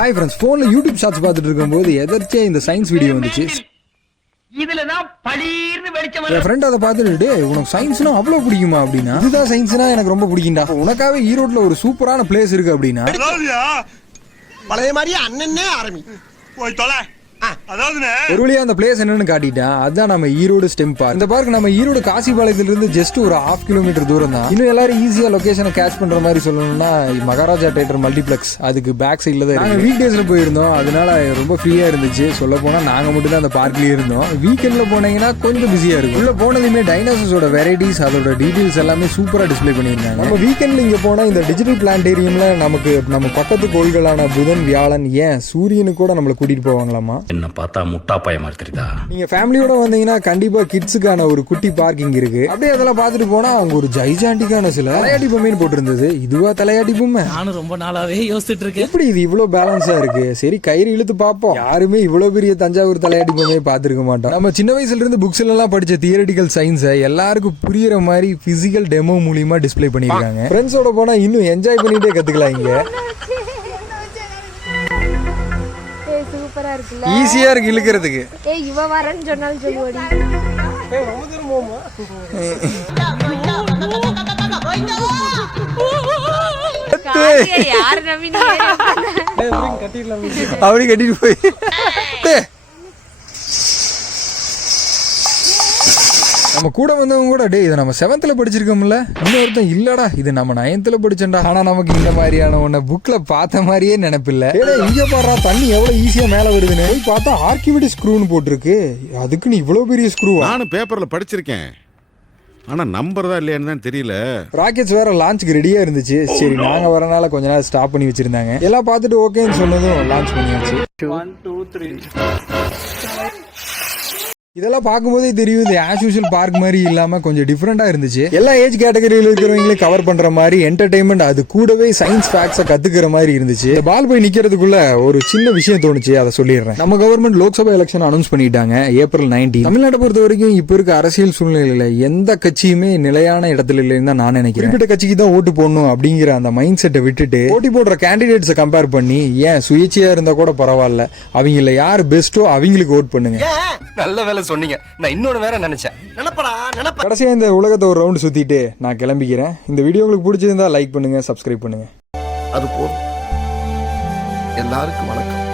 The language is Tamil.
ஹாய் ஃப்ரெண்ட்ஸ் ஃபோனில் யூடியூப் ஷார்ட்ஸ் பார்த்துட்டு இருக்கும்போது எதர்ச்சியா இந்த சயின்ஸ் வீடியோ வந்துச்சு. இதுலதான் பளீர்னு வெளிச்சம் என் ஃப்ரெண்ட் அதை பார்த்துட்டு "டேய், உனக்கு சயின்ஸ்னா அவ்வளோ பிடிக்குமா? அப்படின்னா இதுதான் சயின்ஸ்னா எனக்கு ரொம்ப பிடிக்கும்டா. உனக்காவே ஈரோட்ல ஒரு சூப்பரான பிளேஸ் இருக்கு அப்படின்னா பழைய மாதிரியே அண்ணனே ஆரம்பி. போய் தொலை. அதாவதுண்ணே ஒரு வழியா அந்த பிளேஸ் என்னன்னு காட்டிட்டேன். அதுதான் நம்ம ஈரோடு ஸ்டெம் பார்க் இந்த பார்க் நம்ம ஈரோடு காசிபாளையத்துல இருந்து ஜஸ்ட் ஒரு ஹாஃப் கிலோமீட்டர் தூரம் தான் இன்னும் எல்லாரும் ஈஸியா லொகேஷனை கேட்ச் பண்ற மாதிரி சொல்லணும்னா மகாராஜா தேட்டர் மல்டிப்ளெக்ஸ் அதுக்கு பேக் சைட்ல தான் நாங்க வீக் டேஸ்ல போயிருந்தோம். அதனால ரொம்ப ஃப்ரீயா இருந்துச்சு. சொல்ல போனா நாங்க மட்டும் தான் அந்த பார்க்லயே இருந்தோம். வீக்கெண்ட்ல போனீங்கன்னா கொஞ்சம் பிஸியா இருக்கும். உள்ள போனதுமே டைனோசர்ஸோட வெரைட்டிஸ் அதோட டீடைல்ஸ் எல்லாமே சூப்பரா டிஸ்ப்ளே பண்ணியிருந்தாங்க. நம்ம வீக்கெண்ட்ல இங்க போனா இந்த டிஜிட்டல் பிளான்டேரியம்ல நமக்கு நம்ம பக்கத்து கோள்களான புதன் வியாழன் ஏன் சூரியனுக்கு கூட நம்மளை கூட்டிட்டு போவாங்களாமா என்ன பார்த்தா முட்டா பைய மாதிரி தெரியுதா நீங்க ஃபேமிலியோட வந்தீங்கன்னா கண்டிப்பா கிட்ஸுக்கான ஒரு குட்டி பார்க்கிங் இருக்கு. அப்படியே அதெல்லாம் பார்த்துட்டு போனா அங்க ஒரு ஜைஜாண்டிக்கான சில தலையாட்டி பொம்மைன்னு போட்டிருந்தது. இதுவா தலையாட்டி பொம்மை நானும் ரொம்ப நாளாவே யோசிச்சுட்டு இருக்கேன். எப்படி இது இவ்வளவு பேலன்ஸா இருக்கு? சரி கயிறு இழுத்து பார்ப்போம். யாருமே இவ்வளவு பெரிய தஞ்சாவூர் தலையாட்டி பொம்மையை பார்த்திருக்க மாட்டோம். நம்ம சின்ன வயசுல இருந்து புக்ஸ்ல எல்லாம் படிச்ச தியரட்டிக்கல் சயின்ஸை எல்லாருக்கும் புரியுற மாதிரி பிசிக்கல் டெமோ மூலியமா டிஸ்ப்ளே பண்ணிருக்காங்க ஃப்ரெண்ட்ஸோட போனா இன்னும் என்ஜாய் பண்ணிட்டே கத்துக்கலாம் இங்க. சூப்பரா இருக்குல்ல? ஈஸியா இருக்கு இழுக்கிறதுக்கு. ஏய் இவ வரேன்னு சொன்னாலும் சொல்லுவாடி. நம்பி நீ ஏறி உட்கார்ந்த? அப்படி கட்டிட்டு போய். நம்ம கூட வந்தவங்க கூட டேய் இதை நம்ம செவன்த்ல படிச்சிருக்கோம்ல. இன்னொருத்தன் இல்லடா இது நம்ம நைன்த்ல படிச்சோம்டா ஆனா நமக்கு இந்த மாதிரியான ஒன்ன புக்ல பார்த்த மாதிரியே நினைப்பில்ல. ஏடா இங்க பாடுறா தண்ணி எவ்வளவு ஈஸியா மேல வருதுன்னு. போய் பார்த்தா ஆர்கிவிடி ஸ்க்ரூன்னு போட்டிருக்கு. அதுக்கு நீ இவ்வளவு பெரிய ஸ்க்ரூவா நானும் பேப்பர்ல படிச்சிருக்கேன். ஆனா நம்பர் தான் இல்லையான்னு தான் தெரியல. ராக்கெட்ஸ் வேற லான்ச்சுக்கு ரெடியா இருந்துச்சு. சரி நாங்க வரனால கொஞ்ச நேரம் ஸ்டாப் பண்ணி வச்சிருந்தாங்க. எல்லாம் பார்த்துட்டு ஓகேன்னு சொன்னதும் லான்ச் பண்ணியாச்சு. இதெல்லாம் பார்க்கும்போதே தெரியும் இது ஆஸ் யூஷுவல் பார்க் மாதிரி இல்லாம கொஞ்சம் டிஃப்ரெண்டா இருந்துச்சு. எல்லா ஏஜ் கேட்டகரியில இருக்கிறவங்களையும் கவர் பண்ற மாதிரி என்டர்டைன்மெண்ட் அது கூடவே சயின்ஸ் ஃபேக்ட்ஸை கத்துக்கிற மாதிரி இருந்துச்சு. இந்த பால் போய் நிக்கிறதுக்குள்ள ஒரு சின்ன விஷயம் தோணுச்சு அதை சொல்லிடுறேன். நம்ம கவர்மெண்ட் லோக்சபா எலெக்ஷன் அனௌன்ஸ் பண்ணிட்டாங்க ஏப்ரல் 19 தமிழ்நாட்டை பொறுத்த வரைக்கும் இப்ப இருக்க அரசியல் சூழ்நிலையில எந்த கட்சியுமே நிலையான இடத்துல இல்லைன்னு தான் நான் நினைக்கிறேன். குறிப்பிட்ட கட்சிக்கு தான் ஓட்டு போடணும் அப்படிங்கிற அந்த மைண்ட் செட்டை விட்டுட்டு போட்டி போடுற கேண்டிடேட்ஸை கம்பேர் பண்ணி ஏன் சுயேட்சையா இருந்தா கூட பரவாயில்ல அவங்கள யார் பெஸ்ட்டோ அவங்களுக்கு ஓட் பண்ணுங்க. நல்ல வேலை சொன்னீங்க. நான் இன்னொன்னு வேற நினைச்சேன். நினைப்படா நினைப்ப கடைசியா இந்த உலகத்தை ஒரு ரவுண்ட் சுத்திட்டு நான் கிளம்பிக்கிறேன். இந்த வீடியோ உங்களுக்கு பிடிச்சிருந்தா லைக் பண்ணுங்க சப்ஸ்கிரைப் பண்ணுங்க. அது போதும். எல்லாருக்கும் வணக்கம்.